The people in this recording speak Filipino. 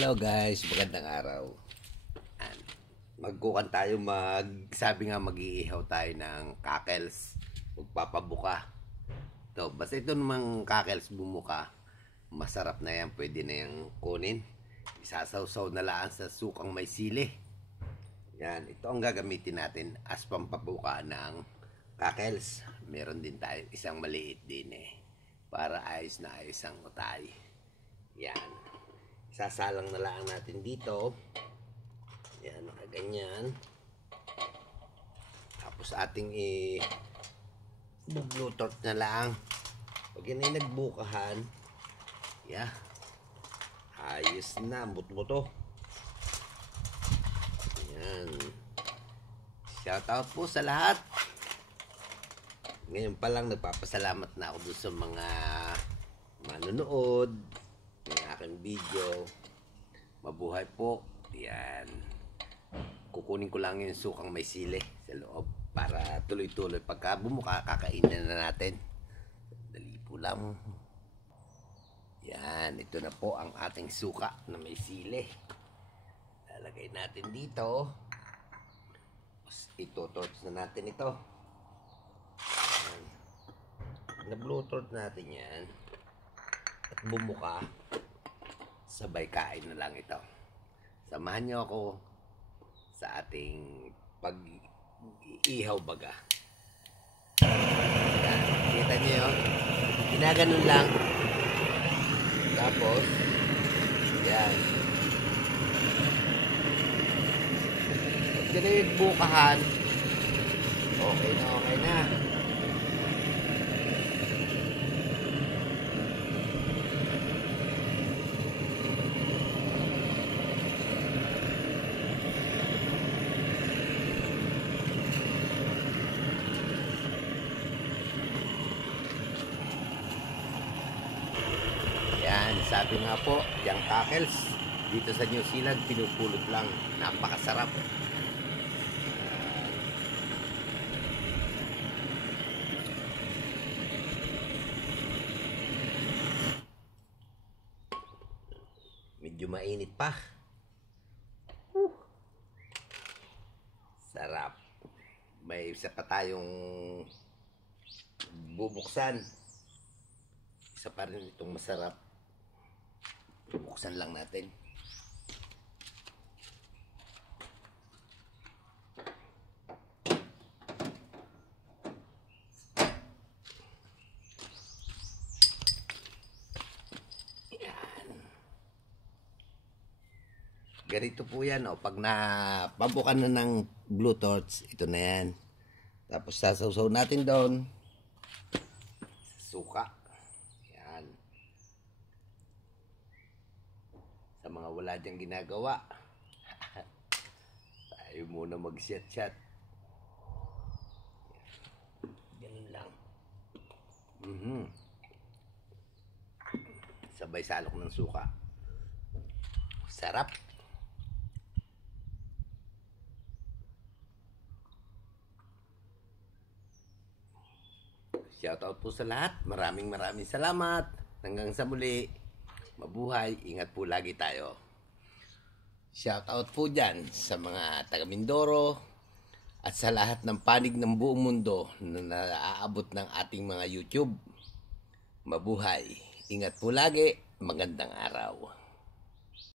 Hello guys, magandang araw. Magkukan tayo, sabi nga mag-iihaw tayo ng kakels. Magpapabuka. To, basta ito namang kakels bumuka. Masarap na yan, pwede na yung kunin. Isasawsaw na lang sa sukang may sili. Yan, ito ang gagamitin natin as pampabuka ng kakels. Meron din tayo isang maliit din para ayos na ayos ang utay. Yan. Sasalang na lang natin dito. Yan, nakaganyan. Tapos ating i-bluetooth na lang. Pag yan ay nagbukahan, ayos na, buto-buto. Yan. Shoutout po sa lahat. Ngayon pa lang nagpapasalamat na ako doon sa mga manonood ng aking video. Mabuhay po. Yan. Kukunin ko lang yung sukang may sili sa loob para tuloy-tuloy. Pagka bumuka, kakainin na natin. Dali po lang. Yan. Ito na po ang ating suka na may sili. Lalagay natin dito. Ito-torch na natin ito. Na-bluetooth natin yan. At bumuka. Sabay kain na lang ito. Samahan nyo ako sa ating pag-iihaw baga. Yan. Kita nyo yun? Ginaganon lang. Tapos, yan. Pag ganun bukahan, okay na, okay na. Yan, sabi nga po, yung kakels dito sa New Zealand, pinupulot lang. Napakasarap. Medyo mainit pa. Sarap. May isa pa tayong bubuksan. Isa pa rin itong masarap. Buksan lang natin. Yan. Ganito po yan. Pag napabukan na ng Bluetooth, ito na yan. Tapos sasawsaw natin doon. Suka. Sa mga wala diyang ginagawa, tayo muna mag-chat-chat. Ganun lang. Sabay salok ng suka. Sarap. Shoutout po sa lahat. Maraming salamat. Hanggang sa muli. Mabuhay, ingat po lagi tayo. Shoutout po dyan sa mga taga Mindoro at sa lahat ng panig ng buong mundo na naaabot ng ating mga YouTube. Mabuhay, ingat po lagi, magandang araw.